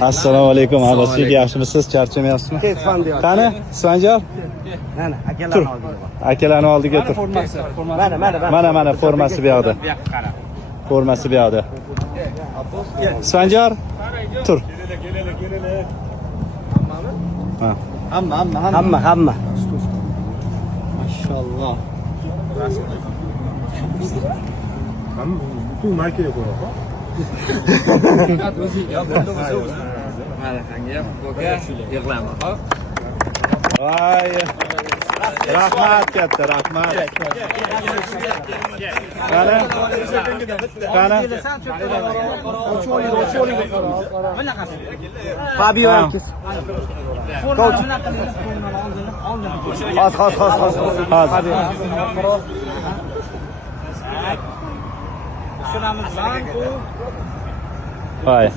Assalomu alaykum. Abasiga yaxshimisiz? Charchamayapsizmi? Qani, Isfanjor? Mana, Tur. Akalarni oldiga tur. Mana formasi bu yoqda. Formasi bu yoqda. Isfanjor? Tur. Hamma. Maşallah. Bütün markaya koyalım. Vay. Rahmat katta, rahmat. Qani? Fabio Alves. Xos. Vay.